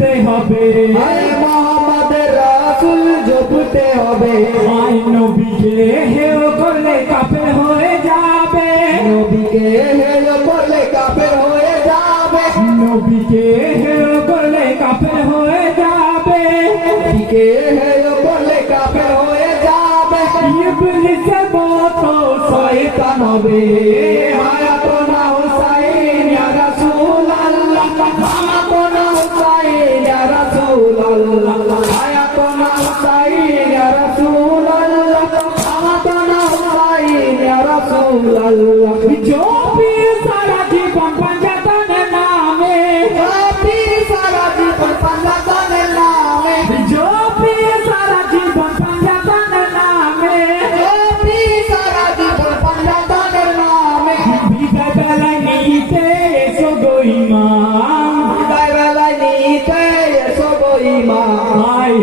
জপতে হবে, মোহাম্মদ রাসূল জপতে হবে। নবীকে হেয় করলে কাফের হয়ে যাবে, নবীকে হেয় করলে কাফের হয়ে যাবে, নবীকে হেয় করলে কাফের হয়ে যাবে, নবীকে হেয় করলে কাফের হয়ে যাবে। ইবলিসের মতো শয়তান হবে। হায়াতুনা হুসাইন ইয়া রাসূলুল্লাহ, হায়াতুনা হুসাইন ইয়া রাসূলুল্লাহ, হায়াতুনা হুসাইন ইয়া রাসূলুল্লাহ, হায়াতুনা হুসাইন ইয়া রাসূলুল্লাহ। জপি সারা জীবন পাঞ্জাতনের নামে, জপি সারা জীবন পাঞ্জাতনের নামে, জপি সারা জীবন পাঞ্জাতনের নামে, জপি সারা জীবন পাঞ্জাতনের নামে। বিদায় বেলায় নিতে এসো গো ইমাম, বিদায় বেলায় নিতে এসো গো ইমাম।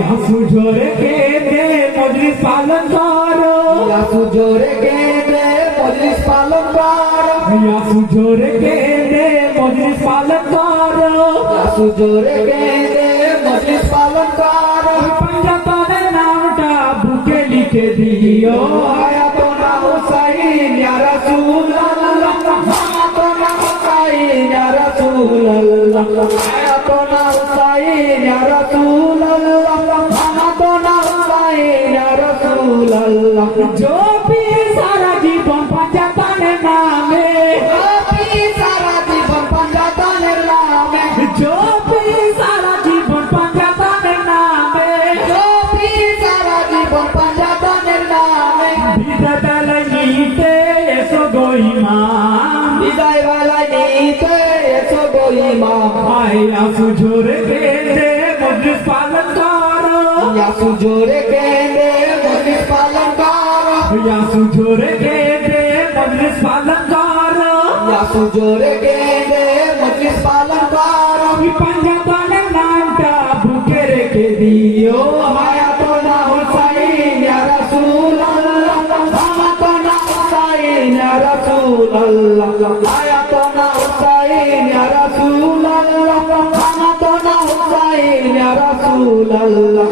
হাসু জোরে কেঁদে মজলিস পালন করো, ইয়াসু জোরে কেঁদে মজলিস পালন করো, হাসু জোরে কেঁদে মজলিস পালন করো, ইয়াসু জোরে কেঁদে মজলিস পালন করো। পাঞ্জাতনের নামটা বুকে লিখে দিও। হায়াতুনা হুসাইন ইয়া রাসূলুল্লাহ, হায়াতুনা হুসাইন ইয়া রাসূলুল্লাহ, হায়াতুনা হুসাইন ইয়া রাসূলুল্লাহ, হায়াতুনা হুসাইন ইয়া রাসূলুল্লাহ। জপি সারা জীবন পাঞ্জাতনের নামে, জপি সারা জীবন পাঞ্জাতনের নামে, জপি সারা জীবন পাঞ্জাতনের নামে, জপি সারা জীবন পাঞ্জাতনের নামে। বিদায় বেলায় নিতে এসো গো ইমাম, বিদায় বেলায় নিতে এসো গো ইমাম। হাসু জোরে কেঁদে মজলিস পালন করো, ইয়াসু জোরে কেঁদে মজলিস পালন করো, হাসু জোরে কেঁদে মজলিস পালন করো, ইয়াসু জোরে কেঁদে মজলিস পালন করো। পাঞ্জাতনের নামটা বুকে রেখে দিও। হায়াতুনা হুসাইন ইয়া রাসূলুল্লাহ, হায়াতুনা হুসাইন ইয়া রাসূলুল্লাহ, হায়াতুনা হুসাইন ইয়া রাসূলুল্লাহ, হায়াতুনা হুসাইন ইয়া রাসূলুল্লাহ।